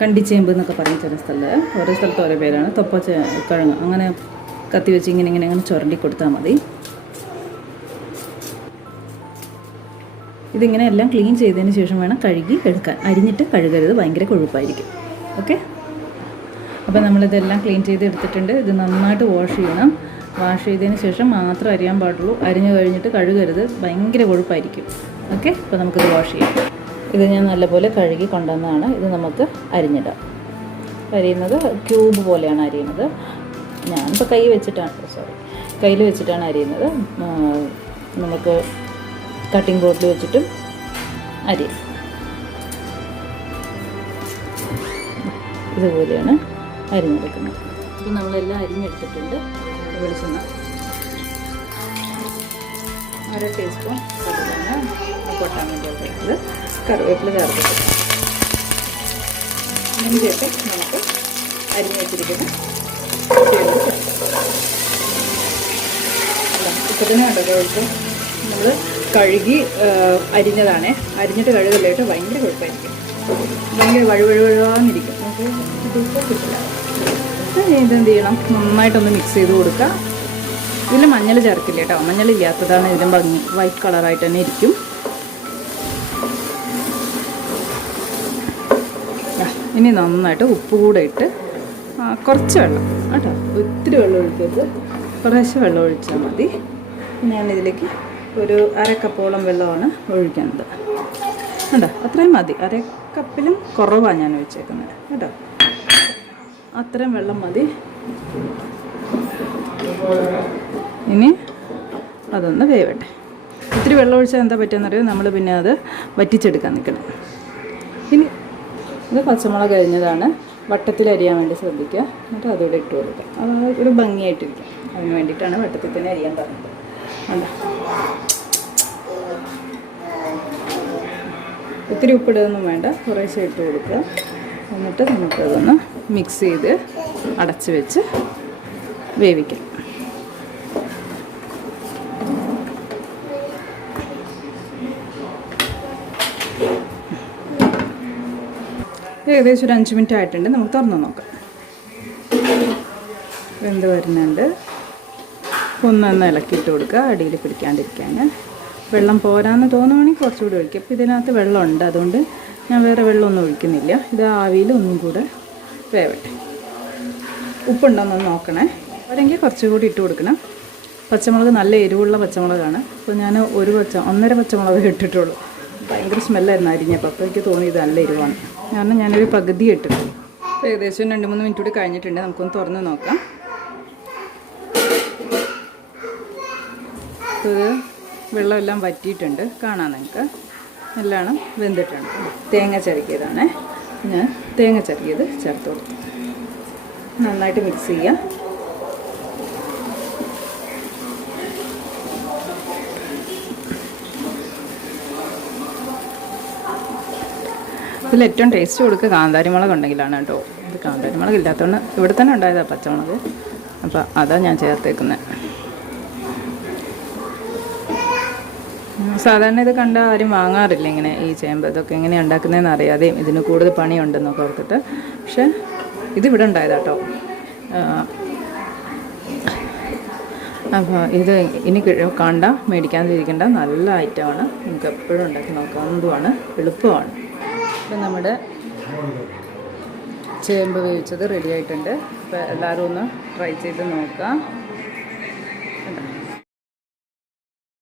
കണ്ടിച്ചേമ്പ് എന്നൊക്കെ പറയും ചില സ്ഥലത്ത് ഓരോ സ്ഥലത്ത് ഓരോ പേരാണ്. തൊപ്പ കിഴങ്ങ്. അങ്ങനെ കത്തി വെച്ച് ഇങ്ങനെ ഇങ്ങനെ ഇങ്ങനെ ചുരണ്ടി കൊടുത്താൽ മതി. ഇതിങ്ങനെ എല്ലാം ക്ലീൻ ചെയ്തതിന് ശേഷം വേണം കഴുകി എടുക്കാൻ. അരിഞ്ഞിട്ട് കഴുകരുത്. ഭയങ്കര കൊഴുപ്പായിരിക്കും. ഓക്കെ? അപ്പോൾ നമ്മളിതെല്ലാം ക്ലീൻ ചെയ്ത് എടുത്തിട്ടുണ്ട്. ഇത് നന്നായിട്ട് വാഷ് ചെയ്യണം. വാഷ് ചെയ്തതിന് ശേഷം മാത്രം അരിയാൻ പാടുള്ളൂ. അരിഞ്ഞു കഴിഞ്ഞിട്ട് കഴുകരുത്. ഭയങ്കര കൊഴുപ്പായിരിക്കും. ഓക്കെ? അപ്പോൾ നമുക്കിത് വാഷ് ചെയ്യാം. ഇത് ഞാൻ നല്ലപോലെ കഴുകി കൊണ്ടുവന്നതാണ്. ഇത് നമുക്ക് അരിഞ്ഞിടാം. അരിയുന്നത് ക്യൂബ് പോലെയാണ് അരിയുന്നത്. ഞാനിപ്പോൾ കൈ വെച്ചിട്ടാണ് സോറി കയ്യിൽ വെച്ചിട്ടാണ് അരിയുന്നത്. നമുക്ക് കട്ടിംഗ് ബോർഡിൽ വെച്ചിട്ടും അരിയും ഇതുപോലെയാണ് അരിഞ്ഞെടുക്കുന്നത്. ഇപ്പം നമ്മളെല്ലാം അരിഞ്ഞെടുത്തിട്ടുണ്ട്. വെളിച്ചെണ്ണ. അര ടീസ്പൂൺ പൊട്ടാൻ വേണ്ടി വേണ്ടിയിട്ടുള്ളത്. കറിവേപ്പില ചേർത്തിട്ട് ഇഞ്ചിയൊക്കെ നമുക്ക് അരിഞ്ഞ് വെച്ചിരിക്കുന്ന തന്നെ കണ്ടോ ഒഴിച്ച് നമ്മൾ കഴുകി അരിഞ്ഞതാണ്. അരിഞ്ഞിട്ട് കഴുകല്ലായിട്ട് ഭയങ്കര കുഴപ്പമായിരിക്കും ഭയങ്കര വഴുവഴുവഴുവാന്നിരിക്കും നമുക്ക് ഇതിപ്പോൾ കിട്ടില്ല. ഇതെന്ത് ചെയ്യണം? നന്നായിട്ടൊന്ന് മിക്സ് ചെയ്ത് കൊടുക്കുക ഇതിൽ മഞ്ഞൾ ചേർക്കില്ല കേട്ടോ? മഞ്ഞൾ ഇല്ലാത്തതാണ് ഇതിന്റെ ഭംഗി. വൈറ്റ് കളറായിട്ട് തന്നെ ഇരിക്കും. ഇനി നന്നായിട്ട് ഉപ്പ് കൂടെ ഇട്ട് കുറച്ച് വെള്ളം. കേട്ടോ ഒത്തിരി വെള്ളം ഒഴിക്കരുത്. കുറേശ്ശെ വെള്ളം ഒഴിച്ചാൽ മതി. ഞാനിതിലേക്ക് ഒരു അരക്കപ്പോളം കപ്പോളം വെള്ളമാണ് ഒഴിക്കുന്നത്. കേട്ടോ അത്രയും മതി. അര കപ്പിലും കുറവാണ് ഞാൻ ഒഴിച്ചേക്കുന്നത്. കേട്ടോ അത്രയും വെള്ളം മതി. ഇനി അതൊന്ന് വേവട്ടെ. ഒത്തിരി വെള്ളം ഒഴിച്ചാൽ എന്താ പറ്റുമെന്നറിയോ നമ്മൾ പിന്നെ അത് വറ്റിച്ചെടുക്കാൻ നിൽക്കണം. ഇനി ഇത് പച്ചമുളക് കഴിഞ്ഞതാണ് വട്ടത്തിൽ അരിയാൻ വേണ്ടി ശ്രദ്ധിക്കുക. എന്നിട്ട് അതുകൂടെ ഇട്ട് കൊടുക്കുക. അത് ഒരു ഭംഗിയായിട്ടിരിക്കും അതിന് വേണ്ടിയിട്ടാണ് വട്ടത്തിൽ തന്നെ അരിയാൻ പറഞ്ഞത്. ഒത്തിരി ഉപ്പിടുകയൊന്നും വേണ്ട. കുറേശ്ശെ ഇട്ട് കൊടുക്കുക. എന്നിട്ട് നമുക്കതൊന്ന് മിക്സ് ചെയ്ത് അടച്ച് വെച്ച് വേവിക്കാം. ഏകദേശം ഒരു അഞ്ച് മിനിറ്റ് ആയിട്ടുണ്ട്. നമുക്ക് തുറന്ന് നോക്കാം. വെന്ത് വരുന്നുണ്ട്? ഒന്നൊന്ന് ഇളക്കിയിട്ട് കൊടുക്കുക. അടിയിൽ പിടിക്കാണ്ടിരിക്കാൻ. വെള്ളം പോരാന്ന് തോന്നുവാണെങ്കിൽ കുറച്ചുകൂടി ഒഴിക്കുക. അപ്പോൾ ഇതിനകത്ത് വെള്ളമുണ്ട്. അതുകൊണ്ട് ഞാൻ വേറെ വെള്ളമൊന്നും ഒഴിക്കുന്നില്ല. ഇത് ആവിയിൽ ഒന്നും കൂടെ വേവട്ടെ. ഉപ്പുണ്ടോന്നൊന്ന് നോക്കണേ. അവരെങ്കിൽ കുറച്ചുകൂടി ഇട്ട് കൊടുക്കണം. പച്ചമുളക് നല്ല എരിവുള്ള പച്ചമുളകാണ്. അപ്പോൾ ഞാൻ ഒരു പച്ച ഒന്നര പച്ചമുളക് ഇട്ടിട്ടുള്ളൂ. ഭയങ്കര സ്മെല്ലായിരുന്നു അരിഞ്ഞപ്പോൾ അപ്പോൾ എനിക്ക് തോന്നി ഇത് നല്ല എരിവാണ്. കാരണം ഞാനൊരു പകുതി അപ്പോൾ ഏകദേശം രണ്ട് മൂന്ന് മിനിറ്റ് കൂടി കഴിഞ്ഞിട്ടുണ്ട്. നമുക്കൊന്ന് തുറന്ന് നോക്കാം. ഇത് വെള്ളമെല്ലാം വറ്റിയിട്ടുണ്ട്. കാണാം നിങ്ങൾക്ക് എല്ലാം വെന്തിട്ടുണ്ട്. തേങ്ങ ചരക്കിയതാണേ. ഞാൻ തേങ്ങ ചരക്കിയത് ചേർത്ത് കൊടുത്തു. നന്നായിട്ട് മിക്സ് ചെയ്യുക ഇതിൽ ഏറ്റവും ടേസ്റ്റ് കൊടുക്കുക കാന്താരി മുളക് ഉണ്ടെങ്കിലാണ് കേട്ടോ. ഇത് കാന്താരി മുളക് ഇല്ലാത്തതുകൊണ്ട് ഇവിടെ തന്നെ ഉണ്ടായതാണ് പച്ചമുളക്. അപ്പോൾ അതാ ഞാൻ ചേർത്തേക്കുന്നത് സാധാരണ ഇത് കണ്ട ആരും വാങ്ങാറില്ല ഇങ്ങനെ ഈ ചേമ്പ്. ഇതൊക്കെ എങ്ങനെ ഉണ്ടാക്കുന്നതെന്ന് അറിയാതെയും ഇതിന് കൂടുതൽ പണിയുണ്ടെന്നൊക്കെ ഓർത്തിട്ട്. പക്ഷേ ഇതിവിടെ ഉണ്ടായതാട്ടോ അപ്പോൾ ഇത് ഇനി കണ്ട മേടിക്കാതിരിക്കേണ്ട നല്ല ഐറ്റമാണ് നമുക്ക് എപ്പോഴും ഉണ്ടാക്കി നോക്കാവുന്നതുമാണ്. എളുപ്പമാണ്. ഇപ്പം നമ്മുടെ ചേമ്പ് വേവിച്ചത് റെഡി ആയിട്ടുണ്ട് അപ്പോൾ എല്ലാവരും ഒന്ന് ട്രൈ ചെയ്ത് നോക്കാം?